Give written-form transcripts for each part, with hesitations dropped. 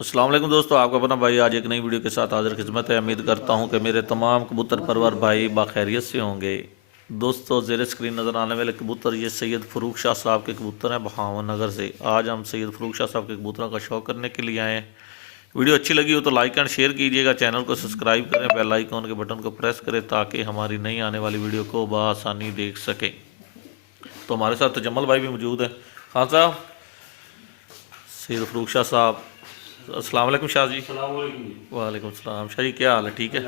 अस्सलाम वालेकुम दोस्तों, आपका अपना भाई आज एक नई वीडियो के साथ हाजिर खिदमत है। उम्मीद करता हूं कि मेरे तमाम कबूतर परवर भाई बाखैरियत से होंगे। दोस्तों, ज़ेरे स्क्रीन नज़र आने वाले कबूतर ये सैयद फ़रूक शाह साहब के कबूतर हैं बहावन नगर से। आज हम सैयद फ़रूक शाह साहब के कबूतरों का शौक करने के लिए आए हैं। वीडियो अच्छी लगी हो तो लाइक एंड शेयर कीजिएगा, चैनल को सब्सक्राइब करें, बेल आइकॉन के बटन को प्रेस करें ताकि हमारी नई आने वाली वीडियो को बआसानी देख सकें। तो हमारे साथ तजम्मल भाई भी मौजूद हैं। खान साहब, सैयद फ़रूक शाह साहब, अस्सलाम वालेकुम शाह जी। वालेकुम सलाम। शाह जी, क्या हाल है? ठीक है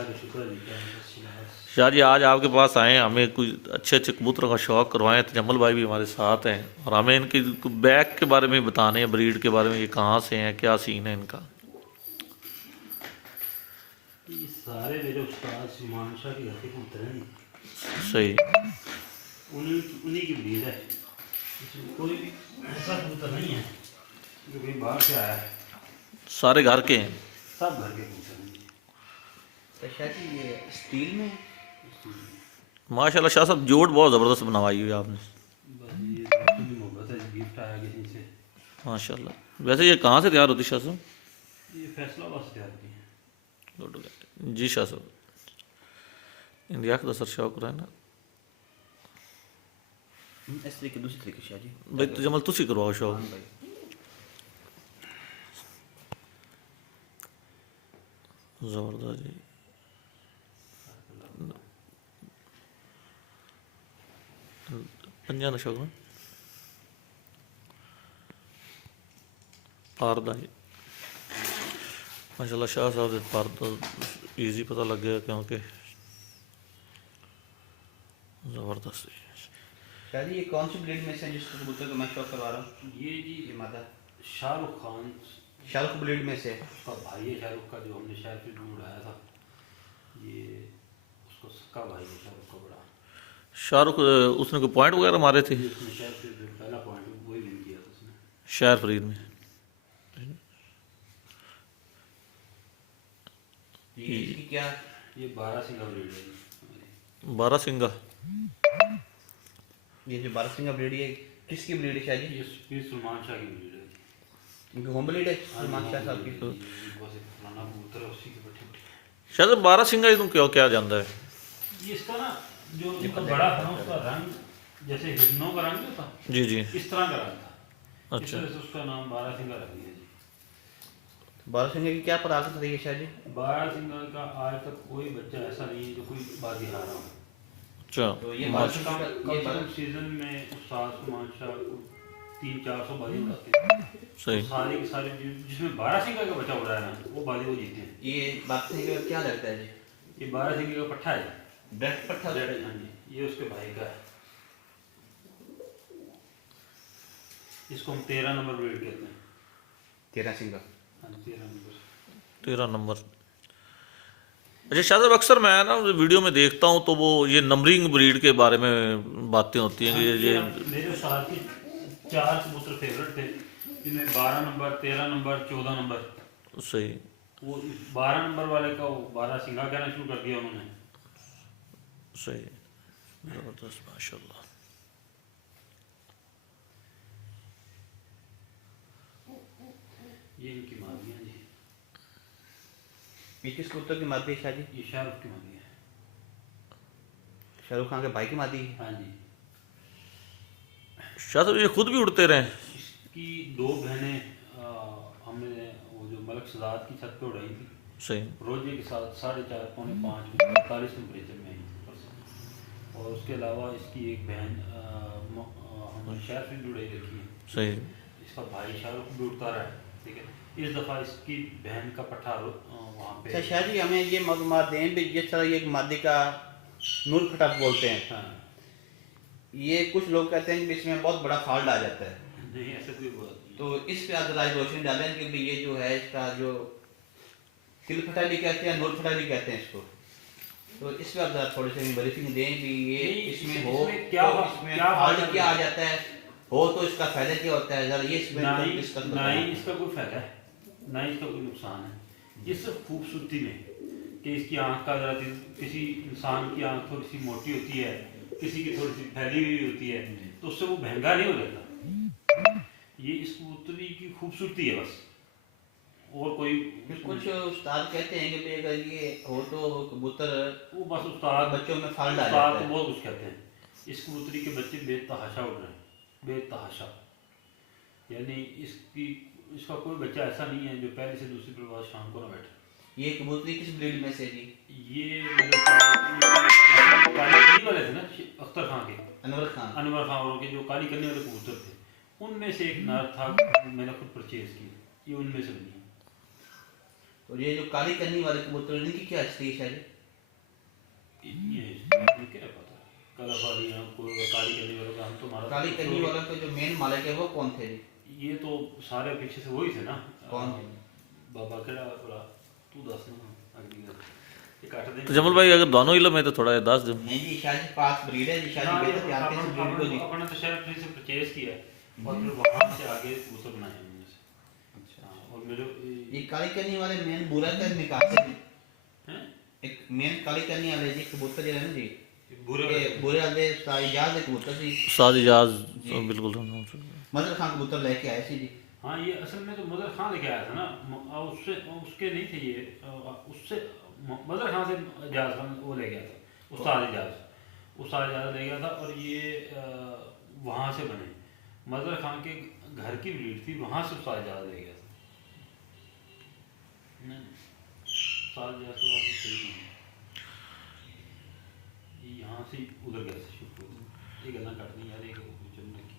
शाह जी। आज आपके पास आए हैं, हमें कुछ अच्छे अच्छे कबूतरों का शौक़ करवाएं। तजम्मल भाई भी हमारे साथ हैं और हमें इनकी बैक के बारे में बताने हैं, ब्रीड के बारे में, ये कहाँ से हैं, क्या सीन है इनका। ये सारे मेरे उस्ताद सुमान शाह के घर के कबूतर हैं। सही। उन्हीं की ब्रीड है। इसमें कोई भी ऐसा कबूतर नहीं है जो कहीं बाहर से आया है। सारे घर के हैं? सब घर के कबूतर हैं। तो शायद ये स्टील में माशाल्लाह शाह साहब, जोड़ बहुत ज़बरदस्त बनवाई हुई आपने। बस ये दोस्तों की मोहब्बत है, गिफ्ट आया किसी से। माशाल्लाह। वैसे ये कहाँ से तैयार होती शाह साहब? ये फैसलाबाद से तैयार की है। जी शाह साहब, इंडिया का सर शौक रहा है ना इस तरीके दूसरी तरीके शाह जी। भाई। तजम्मल तुसी करवाओ शौक। हाँ भाई, ज़बरदस्त जी। पंजा शौक ना पारदा जी। माशाल्लाह शाह साहब दे पर तो ईजी पता लग गया क्योंकि ज़बरदस्त। शाह जी ये कौन सी ब्रीड में से है जिसको कबूतर का मैं शौक करवा रहा हूँ? जी ये मादा शाहरुख खान शाहरुख ब्रीड में से है। उसका भाई है, शाहरुख का, जो हमने शाहरुख फिल्म में उड़ाया था। ये उसको सक्का भाई है शाहरुख का बड़ा। शाहरुख, उसने कोई पॉइंट वगैरह मारे थे ये उसने शाहरुख फिल्म में पहला पॉइंट वही विन किया था उसने। शायर फरीद में? ये इसकी क्या ये 12 सिंगा ब्रीड है हमारी। बारह सिंगा। ये जो बारहसिंगा ब्रीड है किसकी ब्रीड है शाह जी? ये पीर सलमान शाह की ब्रीड है। इनकी होम ब्रीड है सलमान शाह साहब की। बहुत एक पुराना कबूतर है, उसी के बच्चे। शायद बारह सिंगा तुम क्यों क्या जानता है? ये इसका ना जो इनका बड़ा था ना, उसका रंग जैसे हिरनों का रंग था, जी जी। इस तरह का रंग था। इस अच्छा। तरह से उसका नाम 12 सिंगा रख दिया जी। बारहसिंगा की क्या परागत रही है शाह जी? 12 सिंगा का आज तक कोई बच्चा ऐसा नहीं है जो कोई बाजी हारा हो। अच्छा। तो ये कम से बारहसिंगा कम ये बारह सीजन में उस्ताद सलमान शाह 300-400 बाजी उड़ाते हैं। सही। तो सारी की सारी जिसमें 12 सिंगा का बच्चा उड़ाया ना, वो बाजी वो जीते हैं। ये बारहसिंगा का क्या लगता है जी? ये 12 सिंगे का पट्ठा है। डायरेक्ट पट्ठा होता है? हाँ जी, ये उसके भाई का है। इसको हम 13 नंबर ब्रीड कहते हैं। 13 सिंगा। हाँ, 13 नंबर। 13 नंबर। अच्छा शाह साहब, अक्सर मैं ना वीडियो में देखता हूँ तो वो ये नंबरिंग ब्रीड के बारे में बातें होती हैं कि ये मेरे साथ के 4 कबूतर फेवरेट थे, जिनमें 12 नंबर, 13 नंबर, 14 नंबर। सही। वो 12 नंबर वाले का वो 12 सिंगा कहना शुरू कर दिया उन्होंने। सही। ज़बरदस्त माशाल्लाह। ये इनकी मादियाँ जी। ये किस कबूतर की मादी है शाह जी? ये शाहरुख की मादी है। शाहरुख खान के भाई की मादी है। हाँ जी। शाह साहब, ये खुद भी उड़ते रहे? इसकी 2 बहनें हमने वो जो मलक सदात की छत पे उड़ाई थी, सही। रोजे के साथ 4:30 पौने 5 में 45 टेम्परेचर में आई ऊपर से। और उसके अलावा इसकी एक बहन हमने शहर से जुड़ाई रखी है। सही। इसका भाई शाहरुख भी उड़ता रहा है, ठीक है। इस दफ़ा इसकी बहन का पट्टा वहाँ पे। अच्छा शाह जी, हमें ये मालूमात दें भी जिस तरह ये एक मादी का नूर फटक बोलते हैं, हाँ, ये कुछ लोग कहते हैं कि इसमें बहुत बड़ा फॉल्ट आ जाता है। नहीं ऐसा कोई बात नहीं। तो इस पे आप जरा रोशनी डालें कि भी ये जो है इसका जो तिल फटा भी कहते हैं, नूर फटा भी कहते हैं इसको, तो इस पे आप जरा थोड़ी सी ब्रीफिंग दें भी ये नहीं, इसमें हो इसमें क्या तो फा- इसमें क्या फॉल्ट फायदा क्या आ है? जाता है, हो तो इसका फायदा क्या होता है, जरा ये इसमें ना ही डिस्कस ना ही करें। इसका कोई फायदा है, ना ही इसका कोई नुकसान है। ये सिर्फ खूबसूरती में कि इसकी आंख का जरा किसी इंसान की आंख थोड़ी सी मोटी होती है, किसी की थोड़ी सी फैली हुई होती है, तो उससे वो महंगा नहीं हो जाता। ये इस कबूतरी की खूबसूरती है बस, और कोई कुछ उस्ताद कहते हैं कि भाई अगर ये हो तो कबूतर वो बस उस्ताद बच्चों में फल डाल उस्ताद जाता तो है। बहुत कुछ कहते हैं। इस कबूतरी के बच्चे बेतहाशा उड़ रहे हैं, बेतहाशा। यानी इसका कोई बच्चा ऐसा नहीं है जो पहले से दूसरी प्रवास शाम को ना बैठे। ये कबूतरी किस ब्रीड में से जी? ये मेरे काली कन्नी वाले थे ना अख्तर खां के, अनवर खान। अनवर खां वालों के जो काली कन्नी वाले कबूतर थे, उनमें से एक नर था, मैंने खुद परचेज की, ये उनमें से बनी है। और ये जो काली कन्नी वाले कबूतर इनकी क्या हिस्ट्री है शायद? ये क्या पता कलाकारी कोई काली कन्नी वालों का, हम तो हमारा काली कन्नी वालों के जो मेन मालिक है वो कौन थे जी? ये तो सारे पीछे से वही थे ना। कौन? बाबा केड़ा वाला तू दस ना अगली गल ये काट दे। तो जमल भाई अगर दोनों इलम है तो थोड़ा ये दस दो। नहीं जी शायद पास ब्रीड है जी, शायद बेहतर जानते हैं इस ब्रीड को जी। अपने तो शायद फिर से परचेज किया है और फिर वहां से आगे कबूतर बनाए हमने से। अच्छा। और मेरे ये काली कन्नी वाले मेन बुरा का निकाल से हैं एक मेन काली कन्नी वाले जी कबूतर जो है ना जी, बुरे ये बुरे वाले इजाज के कबूतर सी उस्ताद इजाज जी। बिल्कुल। मदर खान कबूतर लेके आए सी जी। हाँ ये असल में तो मदर खान लेके आया था ना, उससे उसके नहीं थे ये, उससे मदर खान से इजाज खान वो ले गया था, उस्ताद इजाज ले गया था। और ये वहाँ से बने, मदर खान के घर की ब्रीड थी, वहाँ से उस्ताद इजाज ले गया था। उस्ताद इजाज के बाद सही नहीं, यहाँ से उधर गया था शिफ्ट हो गया। ये गल्ला कटनी यार, एक चलने की।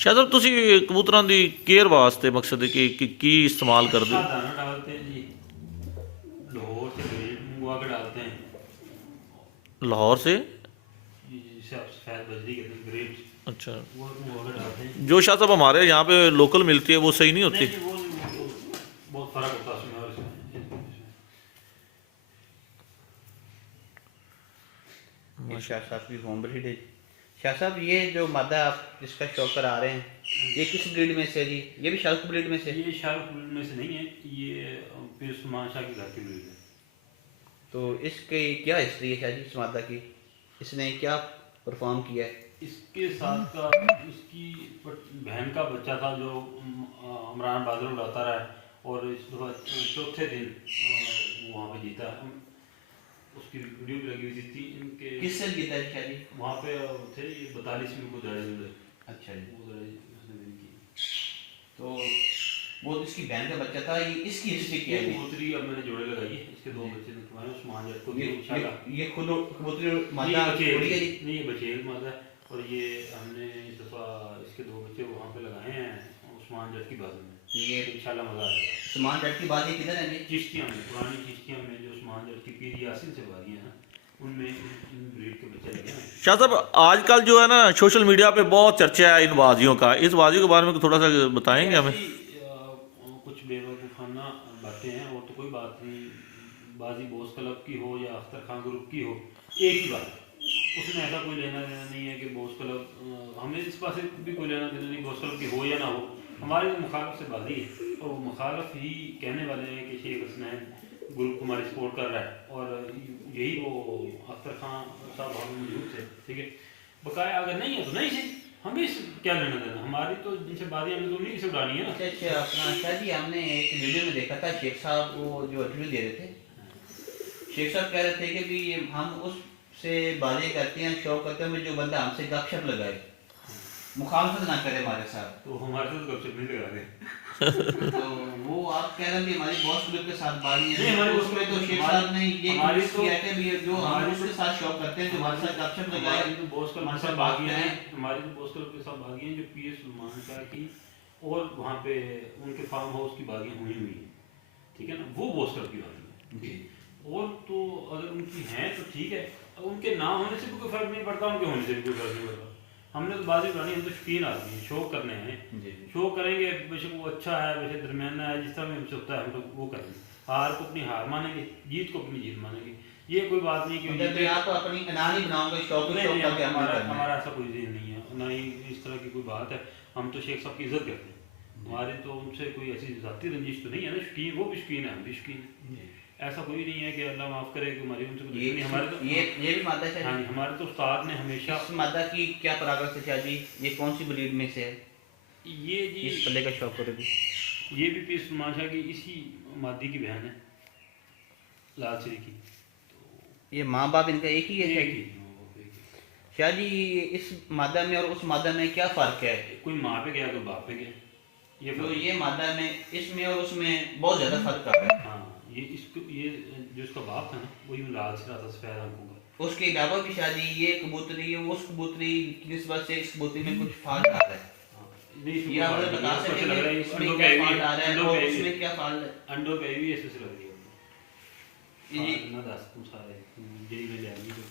शायद ਤੁਸੀਂ ਕਬੂਤਰਾਂ ਦੀ ਕੇਅਰ ਵਾਸਤੇ ਮਕਸਦ ਹੈ ਕਿ ਕੀ इस्तेमाल कर दो? दाना डालते हैं जी, लाहौर से ग्रेड मंगवा के डालते हैं। लाहौर से? जिसे आप सफ़ेद बजरी कहते हैं, ग्रेड, अच्छा। वो मंगवा के डालते हैं। जो शायद साहब हमारे यहाँ पे लोकल मिलती है वो सही नहीं होती? नहीं, वो बहुत फ़र्क होता है उसमें और इसमें। ये शाह साहब की होम ब्रीड है। शाह साहब ये जो मादा आप जिसका शौक करा रहे हैं ये किस ब्रीड में से है जी? ये भी शाहरुख ब्रीड में से? ये शाहरुख ब्रीड में से नहीं है, ये फिर सुमान शाह की घर की ब्रीड है। तो इसकी क्या हिस्ट्री है शाह जी इस मादा की? इसने क्या परफॉर्म किया है? इसके साथ का इसकी बहन का बच्चा था जो इमरान बादल उड़ाता रहा है, और इस दफा चौथे दिन वहाँ पे जीता। उसकी वीडियो भी लगी हुई थी इनके। किससे जीता है शाह जी? वहाँ पे थे ये 42वीं को दड़े जुड़े। अच्छा जी। वो दड़े उसने विन की। तो वो इसकी बहन का बच्चा था, ये इसकी हिस्ट्री क्या ये है? कबूतरी अब मैंने जोड़े लगाई है, इसके दो बच्चे निकलवाए, उस्मान जट को दिए इंशाल्लाह। ये खुद कबूतरी मादा ये उड़ी है जी? नहीं, ये बचेल मादा है। और ये हमने इस दफ़ा इसके दो बच्चे वहाँ पे लगाए हैं उस्मान जट की बाजू में। ये इंशाल्लाह मज़ा आएगा। समान जट की बात ये किधर है जी? चिश्तियाँ में, पुरानी चिश्तियाँ में जो उस्मान जट की पीर यासिन से बारी है ना, उनमें इन ब्रीड के बच्चे लगे हैं। शाह साहब आजकल जो है ना सोशल मीडिया पे बहुत चर्चा है इन बाजियों का, इस बाजियों के बारे में थोड़ा सा बताएंगे हमें? कुछ बेवकूफ़ाना बातें हैं, और तो कोई बात नहीं। बाजी बोस क्लब की हो या अख्तर खान ग्रुप की हो, एक ही बात है। उसमें ऐसा कोई लेना देना नहीं है कि बोस क्लब, हमें इस बात से भी कोई लेना देना नहीं बोस क्लब की हो या ना हो। हमारी मुखालफ से बाजी है, और वो मुखालफ ही कहने वाले हैं कि शेख हसनैन ग्रुप को हमारी सपोर्ट कर रहा है, और यही वो अख्तर खान साहब हम मौजूद थे, ठीक है। बकाया अगर नहीं है तो नहीं सही, हमें क्या लेना देना, हमारी तो जिनसे बातें हमें तो उन्हीं से उड़ानी है ना। अच्छा अपना शाह जी, हमने एक वीडियो में देखा था शेख साहब वो जो इंटरव्यू दे रहे थे, शेख साहब कह रहे थे कि भी हम उससे बातें करते हैं, शौक करते हैं, जो बंदा हमसे गपशप लगाए, मुखालफत ना करे हमारे साथ, तो हमारे साथ गपशप नहीं लगा रहे। तो वो आप कह रहे हैं कि हमारी बॉस ग्रुप के साथ बारी है, नहीं, हमारी उसमें तो शेख साहब ने ये हमारी कोशिश तो- किया कि भी जो हम हमारी उसके साथ शौक करते हैं, जो हमारे साथ गपशप लगाए, हमारी तो बोस क्लब हमारे के साथ साथ बात बागियाँ करें। हैं, हमारी तो बोस क्लब के साथ बागियाँ हैं जो पीएस सलमान शाह की और वहाँ पे उनके फार्म हाउस की बागियाँ हुई हैं, ठीक है ना, वो बोस क्लब की बात है। और तो अगर उनकी हैं तो ठीक है, अब उनके ना होने से भी कोई फर्क नहीं पड़ता, उनके होने से भी कोई फर्क नहीं पड़ता। हमने तो बाजी उड़ानी, हम तो शौकीन आदमी हैं, शौक करने हैं, शो करेंगे, बेशक वो अच्छा है, बेशक दरमियाना है, जिस तरह भी हमसे होता है हम लोग वो करेंगे। हार को अपनी हार मानेंगे, जीत को अपनी जीत मानेंगे। ये कोई बात नहीं कि मतलब आप अपनी अनानी बनाओगे, शौक नहीं, शौक नहीं, करके हमने करना है। हमारा ऐसा कोई दिन नहीं है, ना ही इस तरह की कोई बात है। हम तो शेख साहब की इज्जत करते हैं, हमारे तो उनसे कोई ऐसी जाती रंजिश तो नहीं है ना, शौकीन वो भी शौकीन है, हम भी शौकीन है। ऐसा कोई नहीं है कि अल्लाह माफ़ करे कि हमारी उनसे कोई दुश्मनी। हमारे तो ये भी मादा शाह हाँ जी? जी, हमारे तो उस्ताद ने हमेशा इस मादा की क्या परागत है शाह जी? ये कौन सी ब्रीड में से है? ये जी इस पल्ले का शौक करोगे? ये भी पीस सलमान शाह की इसी मादी की बहन है, लाल श्री की। ये माँ बाप इनका एक ही है शाह एक जी? ही, हाँ, वो एक ही। शाह जी इस मादा में और उस मादा में क्या फ़र्क है? कोई माँ पे गया कोई बाप पे गया, ये जो फर्क ये मादा में इसमें और उसमें बहुत ज़्यादा फ़र्क आ रहा है। हाँ, ये इसको ये जो इसका बाप था ना वो यूँ लाल से रहा था सफ़ेद आंखों का। उसके अलावा भी शाह जी ये कबूतरी है उस कबूतरी की निस्बत से इस कबूतरी में कुछ फॉल्ट आ रहा है? हाँ, नहीं इसमें ये कोई आप फर्क मुझे नहीं बता है, इसको ऐसे सकते लग रहा हैं है इसमें अंडों क्या पे आई फॉल्ट आ रहा है अंडों और पे आई उसमें क्या फॉल्ट है? अंडों पे आई ऐसे से लग रही है। ये हाँ, ना दस तुम सारे यही में जाएंगी तो